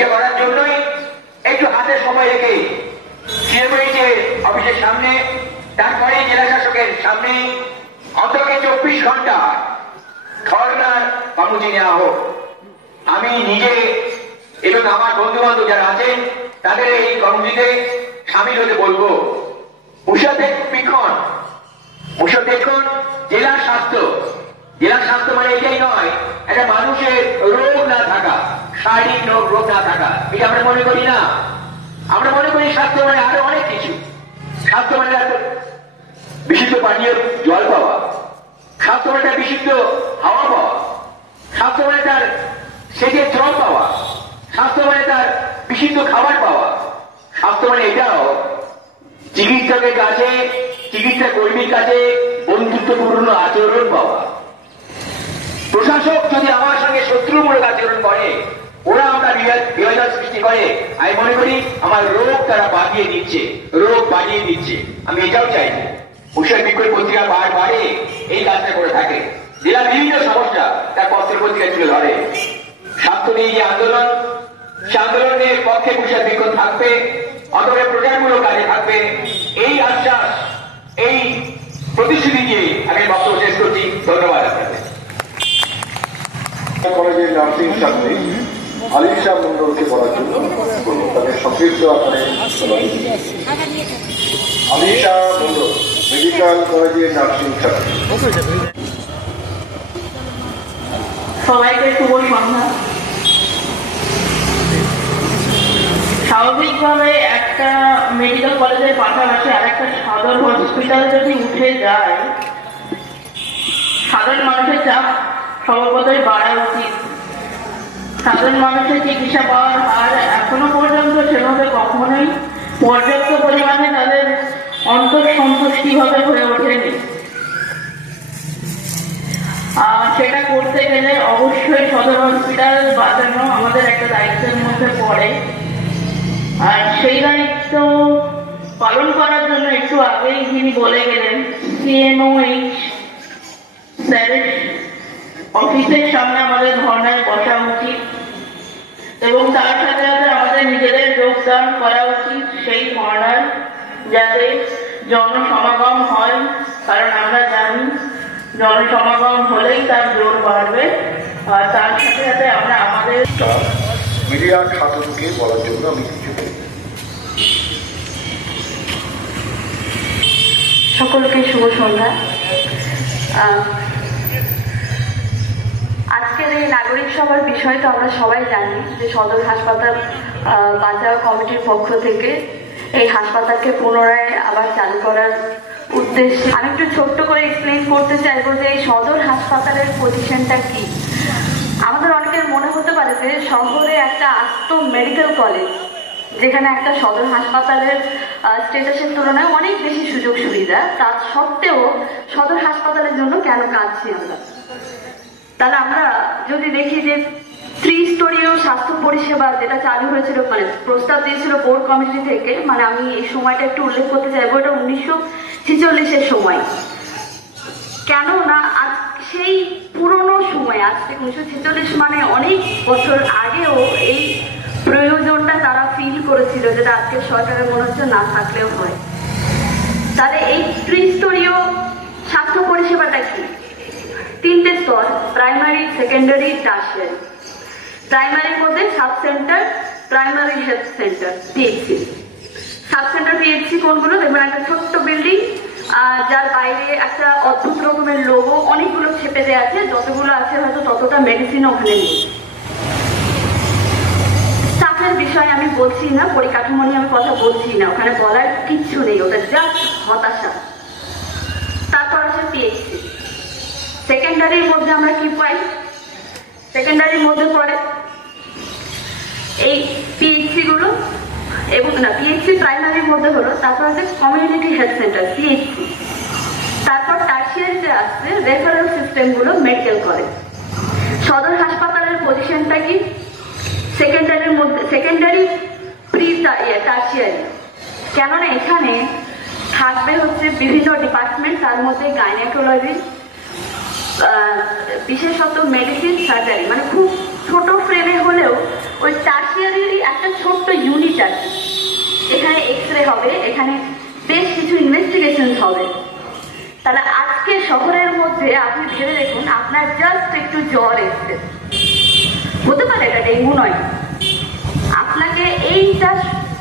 এইটা করার জন্যই একটু হাতে সময় রেখে সিএমএইচ অফিসের সামনে, তারপরে জেলা শাসকের সামনে অন্তত 24 ঘন্টা ধর্নার কর্মসূচি নেওয়া হোক। আমি নিজে এবং আমার বন্ধু বান্ধব যারা আছেন তাদের এই কর্মসূচিতে সামিল হতে বলবো। দেখুন জেলার স্বাস্থ্য মানে এটাই নয় একটা মানুষের রোগ না থাকা, শারীরিক রোগ না থাকা, এটা আমরা মনে করি না। আমরা মনে করি স্বাস্থ্য মানে আরো অনেক কিছু। স্বাস্থ্য মানে বিশুদ্ধ পানীয় জল পাওয়া, স্বাস্থ্য মানে বিশুদ্ধ হাওয়া পাওয়া, স্বাস্থ্য মানে তার সেচের জল পাওয়া, স্বাস্থ্য মানে তার বিশুদ্ধ খাবার পাওয়া, স্বাস্থ্য মানে এটাও চিকিৎসকের কাছে, চিকিৎসা কর্মীর কাছে বন্ধুত্বপূর্ণ আচরণ পাওয়া। প্রশাসক যদি আমার সঙ্গে শত্রুমূলক আচরণ করে, ওরা আমরা বিভাজন সৃষ্টি করে, আমি মনে করি আমার রোগ তারা বাড়িয়ে দিচ্ছে। আমি এটাও চাই না। উষার বিক্ষোভ পত্রিকা বারে এই কাজটা করে থাকে। জেলার বিভিন্ন সমস্যা তার পত্র পত্রিকা তুলে ধরে। স্বাস্থ্য নিয়ে যে আন্দোলন, সে আন্দোলনের পক্ষে উষার বিক্ষোভ থাকবে, অথবা প্রচারমূলক কাজে থাকবে, এই আশ্বাস, এই প্রতিশ্রুতি দিয়ে আমি বক্তব্য শেষ করছি। ধন্যবাদ আপনাদের। কলেজের নার্সিং ছাত্রী আলিশা মন্ডলকে বলার জন্য তাদের সংক্ষিপ্ত আকারে আলিশা মন্ডল, মেডিকেল কলেজের নার্সিং ছাত্রী। সবাইকে শুভ সন্ধ্যা। স্বাভাবিকভাবে একটা মেডিকেল কলেজের পাশাপাশি আর একটা সদর হসপিটাল যদি উঠে যায়, সাধারণ মানুষের চাপ স্বভাবতই বাড়া উচিত। সাধারণ মানুষের চিকিৎসা পাওয়ার হার এখনো পর্যন্ত সেভাবে কখনোই পর্যাপ্ত পরিমাণে তাদের অন্তঃসন্তুষ্টিভাবে হয়ে ওঠেনি। সেটা করতে গেলে অবশ্যই সদর হসপিটাল বাঁচানো আমাদের একটা দায়িত্বের মধ্যে পড়ে। আর সেই দায়িত্ব পালন করার জন্য একটু আগেই যিনি বলে গেলেন, সিএমওএইচ স্যারের অফিসের সামনে আমাদের ধর্নায় বসা উচিত এবং তার সাথে সাথে আমাদের নিজেদের যোগদান করা উচিত সেই ধর্নার, যাতে জনসমাগম হয়। কারণ আমরা জানি জনসমাগম হলেই তার জোর বাড়বে। আর তার সাথে সাথে আমরা আমাদের মিডিয়ার ছাত্রকে বলার জন্য আমি কিছু সকলকে শুভ সন্ধ্যা। আজকের এই নাগরিক সভার বিষয় তো আমরা সবাই জানি যে সদর হাসপাতাল বাঁচাও কমিটির পক্ষ থেকে এই হাসপাতালকে পুনরায় আবার চালু করার উদ্দেশ্যে আমি একটু ছোট্ট করে এক্সপ্লেইন করতে চাইবো যে এই সদর হাসপাতালের পজিশনটা কি। আমাদের অনেকের মনে হতে পারে যে শহরে একটা আস্ত মেডিকেল কলেজ, যেখানে একটা সদর হাসপাতালের স্ট্যাটাসের তুলনায় অনেক বেশি সুযোগ সুবিধা, তা সত্ত্বেও সদর হাসপাতালের জন্য কেন কাঁদছি আমরা। তাহলে আমরা যদি দেখি যে ত্রিস্তরীয় স্বাস্থ্য পরিষেবা যেটা চালু হয়েছিল, মানে প্রস্তাব দিয়েছিল বোর্ড কমিটি থেকে, মানে আমি এই সময়টা একটু উল্লেখ করতে চাইবো, এটা 1946-এর সময়। কেন না আজ সেই পুরনো সময়, আজ থেকে 1946 মানে অনেক বছর আগেও এই প্রয়োজনটা তারা ফিল করেছিল, যেটা আজকে সরকারের মনে হচ্ছে না থাকলেও হয়। তাহলে এই ত্রিস্তরীয় স্বাস্থ্য পরিষেবাটা কি? 3টে স্তর, প্রাইমারি, সেকেন্ডারি, টার্সিয়ারি। প্রাইমারির মধ্যে sub centre, primary health centre, PHC. Sub centre PHC কোনগুলো দেখবেন, একটা ছোট্ট বিল্ডিং যার বাইরে একটা অদ্ভুত রকমের লোগো, অনেকগুলো ছেপে দেওয়া আছে, যতগুলো আছে হয়তো ততটা মেডিসিন ওখানে নেই। স্টাফের বিষয়ে আমি বলছি না, পরিকাঠামো নিয়ে আমি কথা বলছি না, ওখানে বলার কিচ্ছু নেই, ওটা জাস্ট হতাশা। তারপর আছে পিএইচসি। সেকেন্ডারির মধ্যে আমরা কি পাই? সেকেন্ডারির মধ্যে পড়ে এই পিএইচসি গুলো, এবং না পিএইচসি প্রাইমারির মধ্যে হলো, তারপর আছে কমিউনিটি হেলথ সেন্টার সিএইচসি। তারপর টার্সিয়ারিতে আসছে রেফারেল সিস্টেম গুলো, মেডিকেল কলেজ। সদর হাসপাতালের পজিশনটা কি? সেকেন্ডারির মধ্যে, সেকেন্ডারি প্রি টার্সিয়ারি। কেননা এখানে থাকবে হচ্ছে বিভিন্ন ডিপার্টমেন্ট, তার মধ্যে গাইনেকোলজি, বিশেষত মেডিসিন, সার্জারি, মানে খুব ছোট ফ্রেমে হলেও ওই টার্সিয়ারিরই একটা ছোট্ট ইউনিট আছে, এখানে এক্স-রে হবে, এখানে বেশ কিছু ইনভেস্টিগেশন হবে। তাহলে আজকে শহরের মধ্যে আপনি ভেবে দেখুন, আপনার জাস্ট একটু জ্বর এসছে, হতে পারে এটা ডেঙ্গু নয়, আপনাকে এইটা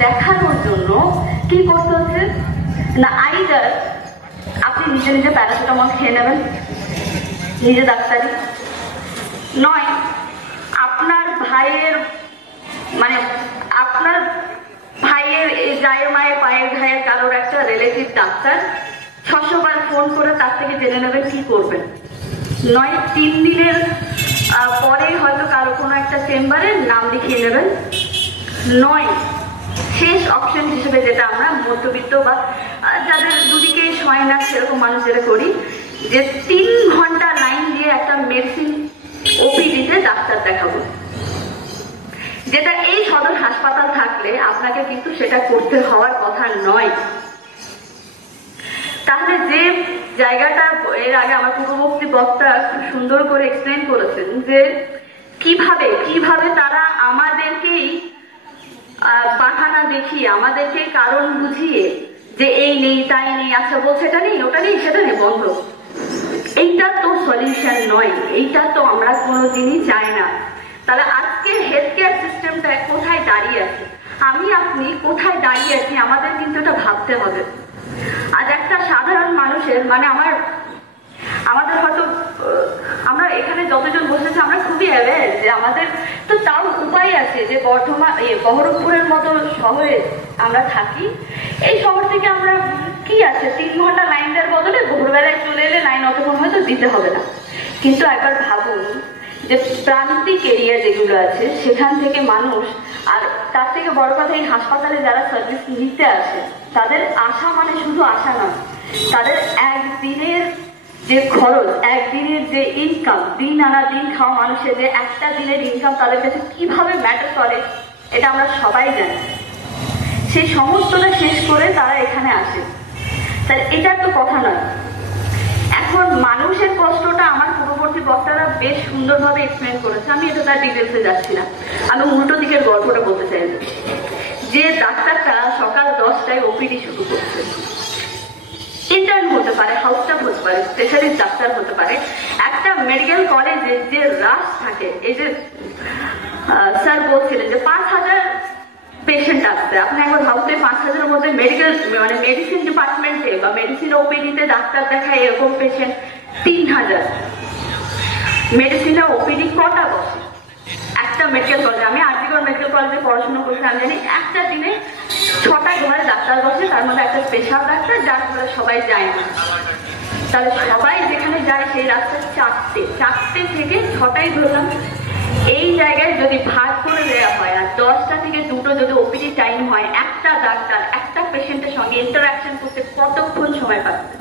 দেখানোর জন্য কি করতে হচ্ছে না, আইদার আপনি নিজে নিজে প্যারাসিটামল খেয়ে নেবেন নিজে ডাক্তারি, নয় আপনার ভাইয়ের মানে আপনার ভাইয়ের গায়ে মায়ের পায়ের ঘায়ের কারোর একটা রিলেটিভ ডাক্তার 600 বার ফোন করে তার থেকে জেনে নেবেন কি করবেন, নয় 3 দিনের পরে হয়তো কারো কোনো একটা চেম্বারে নাম লিখিয়ে নেবেন, নয় শেষ অপশন হিসেবে যেটা আমরা মধ্যবিত্ত বা যাদের দুদিকে হয় না সেরকম মানুষ যেটা করি, যে 3 ঘন্টা লাইন দিয়ে একটা মেডিসিন ওপিডিতে ডাক্তার দেখাবো, যেটা এই সদর হাসপাতাল থাকলে আপনাকে কিন্তু সেটা করতে হওয়ার কথা নয়। তাহলে যে জায়গাটা এর আগে আমার পূর্ববর্তী বক্তা খুব সুন্দর করে এক্সপ্লেন করেছেন যে কিভাবে তারা আমাদেরকেই বাহানা দেখিয়ে, আমাদেরকে কারণ বুঝিয়ে যে এই নেই তাই নেই, আচ্ছা বলছে এটা নেই ওটা নেই সেটা নেই বন্ধ, এইটা তো সলিউশন নয়, এইটা তো আমরা কোনোদিনই চাই না। তাহলে আজকে হেলথ কেয়ার সিস্টেমটা কোথায় দাঁড়িয়ে আছে, আমি আপনি কোথায় দাঁড়িয়ে আছি, আমাদের কিন্তু এটা ভাবতে হবে। আজ একটা সাধারণ মানুষের মানে আমাদের হয়তো আমরা এখানে যতজন বসেছি আমরা খুবই অ্যাওয়্যার যে আমাদের তো তাও উপায় আছে যে বহরমপুরের মতো শহরে আমরা থাকি, এই শহর থেকে আমরা কি আছে 3 ঘন্টা লাইন দেওয়ার বদলে ভোরবেলায় চলে এলে লাইন অতক্ষণ হয়তো দিতে হবে না। কিন্তু একবার ভাবুন যে প্রান্তিক এরিয়া যেগুলো আছে সেখান থেকে মানুষ, আর তার থেকে বড় কথা এই হাসপাতালে যারা সার্ভিস নিতে আসে তাদের আশা মানে শুধু আশা নয়, তাদের একদিনের যে খরচ, একদিনের যে ইনকাম, দিন আনা দিন খাওয়া মানুষের যে একটা দিনের ইনকাম তাদের কাছে কিভাবে ম্যাটার করে এটা আমরা সবাই জানি। সেই সমস্তটা শেষ করে তারা এখানে আসে, তাই এটা তো কথা নয়। এখন মানুষের কষ্টটা আমার পূর্ববর্তী বক্তারা বেশ সুন্দরভাবে এক্সপ্লেন করেছে, আমি এটা তার ডিটেলসে যাচ্ছি না, আমি উল্টো দিকের গল্পটা বলতে চাই। যে ডাক্তারটা সকাল 10টায় ওপিডি শুরু করছে, ইন্টার্ন হতে পারে, হাউস স্টাফ হতে পারে, স্পেশালিস্ট ডাক্তার হতে পারে, একটা মেডিকেল কলেজে যে রাশ থাকে, এই যে স্যার বলছিলেন যে 5000 পেশেন্ট আসছে, আপনি একবার ভাবতে 5000-এর মধ্যে মেডিকেল মানে মেডিসিন ডিপার্টমেন্টে বা মেডিসিন ওপিডিতে ডাক্তার দেখায় এরকম পেশেন্ট 3000, মেডিসিনে ওপিডি কটা বসে একটা মেডিকেল কলেজে? আমি আরজিগড় মেডিকেল কলেজে পড়াশোনা করছি, আমি জানি একটা দিনে 6টা ঘরে ডাক্তার বসে, তার মধ্যে একটা স্পেশাল ডাক্তার যার ঘরে সবাই যায় না। তাহলে সবাই যেখানে যায় সেই রাস্তা 4টে থেকে 6টাই ধরলাম, এই জায়গায় যদি ভাগ করে দেওয়া হয় আর 10টা থেকে 2টো যদি ওপিডি টাইম হয়, একটা ডাক্তার একটা পেশেন্টের সঙ্গে ইন্টারাকশন করতে কতক্ষণ সময় পাচ্ছে?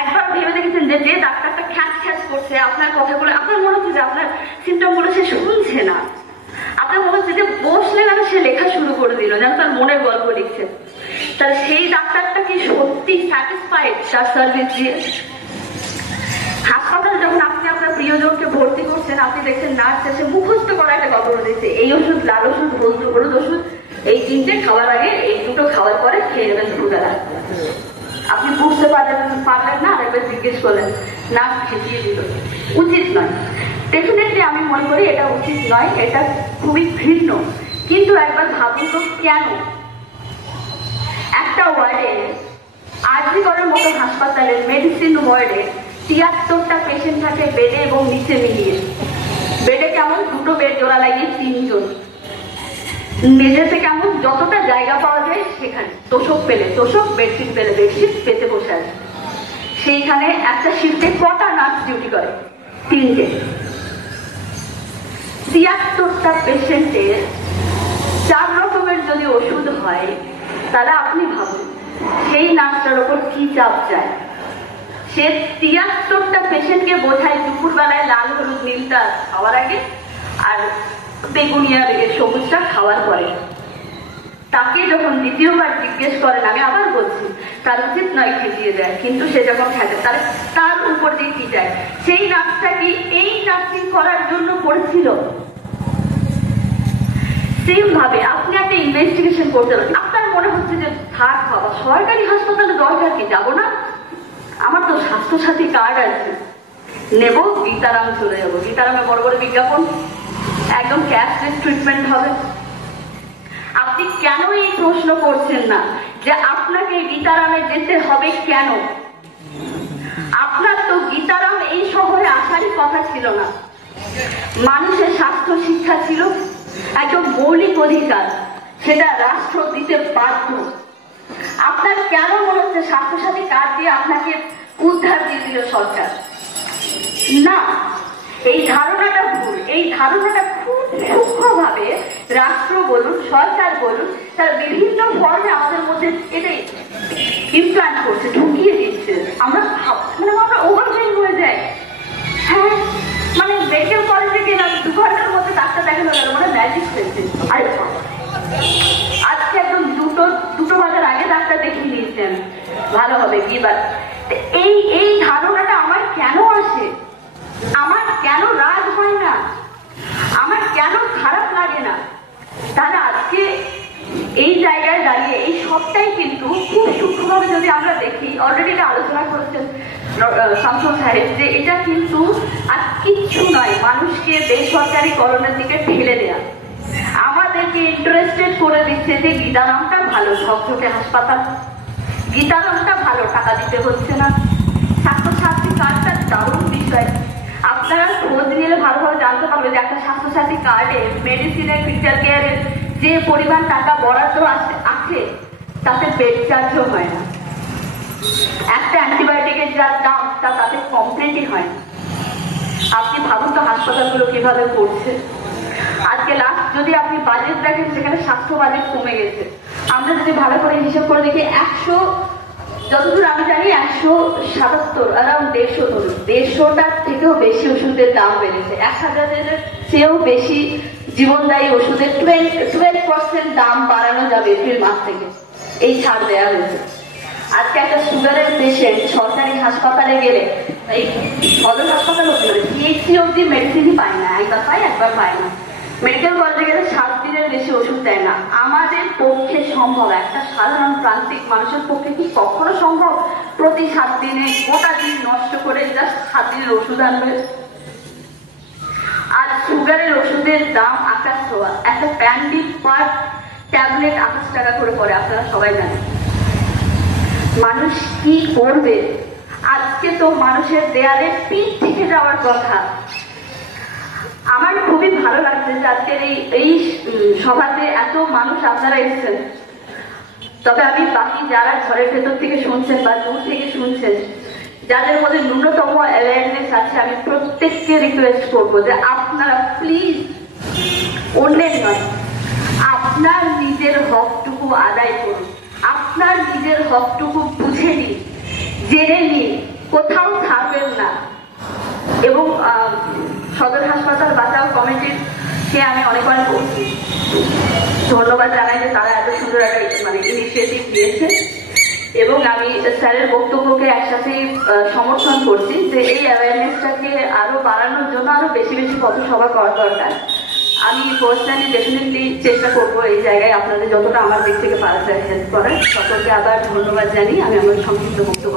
একবার ভেবে দেখেছেন যে যে ডাক্তারটা খ্যাঁচ করছে আপনার কথাগুলো, আপনার মনে হচ্ছে যে আপনার সিমটম গুলো সে শুনছে না, আপনার মনে হচ্ছে যে বসলে না সে লেখা শুরু করে দিল যেন তার মনের গল্প লিখছে, তাহলে সেই ডাক্তারটা কি সত্যি স্যাটিসফাইড তার সার্ভিস দিয়ে? হাসপাতাল যখন আপনি আপনার প্রিয়জনকে ভর্তি করছেন, আপনি দেখছেন নার্স এসে মুখস্থ করা একটা গল্প দিচ্ছে, এই ওষুধ লাল ওষুধ হলুদ ওষুধ এই 3টে খাওয়ার আগে এই 2টো খাওয়ার পরে খেয়ে নেবেন দুপুরবেলা। আপনি বুঝতে পারলেন না, আরেকবার জিজ্ঞেস করলেন, না খেপিয়ে দিল। উচিত নয়, ডেফিনেটলি আমি মনে করি এটা উচিত নয়, এটা খুবই ঘৃণ্য। কিন্তু একবার ভাবুন তো কেন একটা ওয়ার্ডে, আরজিগড়ের মতো হাসপাতালের মেডিসিন ওয়ার্ডে 73টা পেশেন্ট থাকে বেডে এবং নিচে মিলিয়ে, বেডে কেমন 2টো বেড জোড়া লাগিয়ে 3 জন, মেঝেতে কেমন যতটা জায়গা পাওয়া যায় সেখানে, তোষক পেলে তোষক, বেডশিট পেলে বেডশিট পেতে বসে আছে। সেইখানে একটা শিফটে কটা নার্স ডিউটি করে? 3টে। 73টা পেশেন্টের 4 রকমের যদি ওষুধ হয়, তাহলে আপনি ভাবুন সেই নার্সটার ওপর কি চাপ যায়। সে 73টা পেশেন্টকে বোঝায় দুপুরবেলায় লাল হলুদ নীলটা খাওয়ার আগে আর বেগুনিয়া সবুজটা খাওয়ার পরে। তাকে যখন দ্বিতীয়বার জিজ্ঞেস করেন, আমি আবার বলছি তার উচিত নয় খেপিয়ে দেয়, কিন্তু সে যখন খেতে তাহলে তার উপর দিয়ে কি যায়? সেই নার্সটা কি এই নার্সিং করার জন্য পড়েছিল? সেম ভাবে আপনি একটা ইনভেস্টিগেশন করতে পারেন। আপনার মনে হচ্ছে যে থাক বাবা, সরকারি হাসপাতালে দরকার কি, যাবো না, আমার তো স্বাস্থ্যসাথী কার্ড আছে, নেব, গীতারাম চলে যাবো। গীতারামে বড় বড় বিজ্ঞাপন, একদম ক্যাশলেস ট্রিটমেন্ট হবে। আপনি কেন এই প্রশ্ন করছেন না যে আপনাকে গীতারামে যেতে হবে কেন? আপনার তো গীতারাম এই শহরে আসারই কথা ছিল না। মানুষের স্বাস্থ্য শিক্ষা ছিল একদম মৌলিক অধিকার, সেটা রাষ্ট্র দিতে বাধ্য। আপনার কেন মনে হচ্ছে স্বাস্থ্যসাথী কার্ড দিয়ে আপনাকে উদ্ধার দিয়ে দিল সরকার? না, এই ধারণাটা ভুল। এই ধারণাটা খুব সূক্ষ্মভাবে রাষ্ট্র বলুন, সরকার বলুন, তারা বিভিন্ন ফর্মে আমাদের মধ্যে এটাই ইমপ্লান্ট করছে, ঢুকিয়ে দিচ্ছে। আমরা আমরা ওভারওয়েল হয়ে যাই। হ্যাঁ, মানে মেডিকেল কলেজে গেলাম, 2 ঘন্টার মধ্যে ডাক্তার দেখানো গেল, মানে ম্যাজিক হয়েছে। আরে আজকে একদম দুটো বাজার আগে ডাক্তার দেখিয়ে নিয়েছেন, ভালো হবে কি। এই ধারণাটা আমার কেন আসে? আমার কেন রাগ হয় না? আমার কেন খারাপ লাগে না? তাহলে আজকে এই জায়গায় দাঁড়িয়ে এই সবটাই কিন্তু খুব সূক্ষ্মভাবে যদি আমরা দেখি, অলরেডি এটা আলোচনা করেছেন শামসুল সাহেব, যে এটা কিন্তু আর কিচ্ছু নয় মানুষকে বেসরকারিকরণের দিকে ঠেলে দেয়া। আমাদেরকে ইন্টারেস্টেড করে দিচ্ছে যে গীতারামটা ভালো, ঝকঝকে হাসপাতাল, গীতারামটা ভালো, টাকা দিতে হচ্ছে না, স্বাস্থ্যসাথী কার্ডটা দারুণ বিষয়। আপনারা খোঁজ নিলে ভালোভাবে জানতে পারবে যে একটা স্বাস্থ্যসাথী কার্ডে মেডিসিনের, ক্রিটিক্যাল কেয়ারের যে পরিমাণ টাকা বরাদ্দ আছে তাতে বেড চার্জও হয় না। একটা অ্যান্টিবায়োটিকের যার দাম তাতে কমপ্লিটই হয় না। আপনি ভাবুন তো হাসপাতালগুলো কিভাবে করছে। আজকে লাস্ট যদি আপনি বাজেট দেখেন, সেখানে স্বাস্থ্য বাজেট কমে গেছে। আমরা যদি ভালো করে হিসাব করে দেখি, 100, যতদূর আমি জানি 177, অ্যারাউন্ড 150, ধরুন 150টার থেকেও বেশি ওষুধের দাম বেড়েছে। 1000-এর চেয়েও বেশি জীবনদায়ী ওষুধের 12% দাম বাড়ানো যাবে এপ্রিল মাস থেকে, এই ছাড় দেওয়া হয়েছে। আজকে একটা সুগারের পেশেন্ট সরকারি হাসপাতালে গেলে, এই সদর হাসপাতাল সিএইচসি অব্দি মেডিসিনই পায় না, একবার পায় একবার পায় না। মেডিকেল কলেজে গেলে 7 দিনের বেশি ওষুধ দেয় না। আমাদের পক্ষে সম্ভব? একটা সাধারণ প্রান্তিক মানুষের পক্ষে কি কখনো সম্ভব প্রতি 7 দিনে গোটা দিন নষ্ট করে জাস্ট 7 দিনের ওষুধ আনবে? আর সুগারের ওষুধের দাম আকাশ ছোঁয়া। একটা প্যান্ডিক পার ট্যাবলেট 28 টাকা করে পড়ে, আপনারা সবাই জানেন। মানুষ কি করবে? আজকে তো মানুষের দেয়ালে পিঠ থেকে যাওয়ার কথা। আমার খুবই ভালো লাগছে যে আজকের এই সভাতে এত মানুষ আপনারা এসেছেন। তবে আমি বাকি যারা ঘরের ভেতর থেকে শুনছেন বা দূর থেকে শুনছেন, যাদের মধ্যে ন্যূনতম অ্যাওয়ারনেস আছে, আমি প্রত্যেককে রিকোয়েস্ট করবো যে আপনারা প্লিজ অন্যের নয়, আপনার নিজের হকটুকু আদায় করুন, আপনার নিজের হকটুকু বুঝে নিন, জেনে নিন, কোথাও থাকবেন না। এবং সদর হাসপাতাল বাঁচাও কমিটিকে আমি অনেক ধন্যবাদ জানাই যে তারা এত সুন্দর একটা ইনিশিয়েটিভ দিয়েছে। এবং আমি স্যারের বক্তব্যকে একসাথে সমর্থন করছি যে এই অ্যাওয়ারনেসটাকে আরো বাড়ানোর জন্য আরো বেশি বেশি পথসভা করা দরকার। আমি পার্সোনালি ডেফিনেটলি চেষ্টা করবো এই জায়গায় আপনাদের যতটা আমার দিক থেকে পারা যায় হেল্প করার। সকলকে আবার ধন্যবাদ জানিয়ে আমি আমার সংক্ষিপ্ত বক্তব্য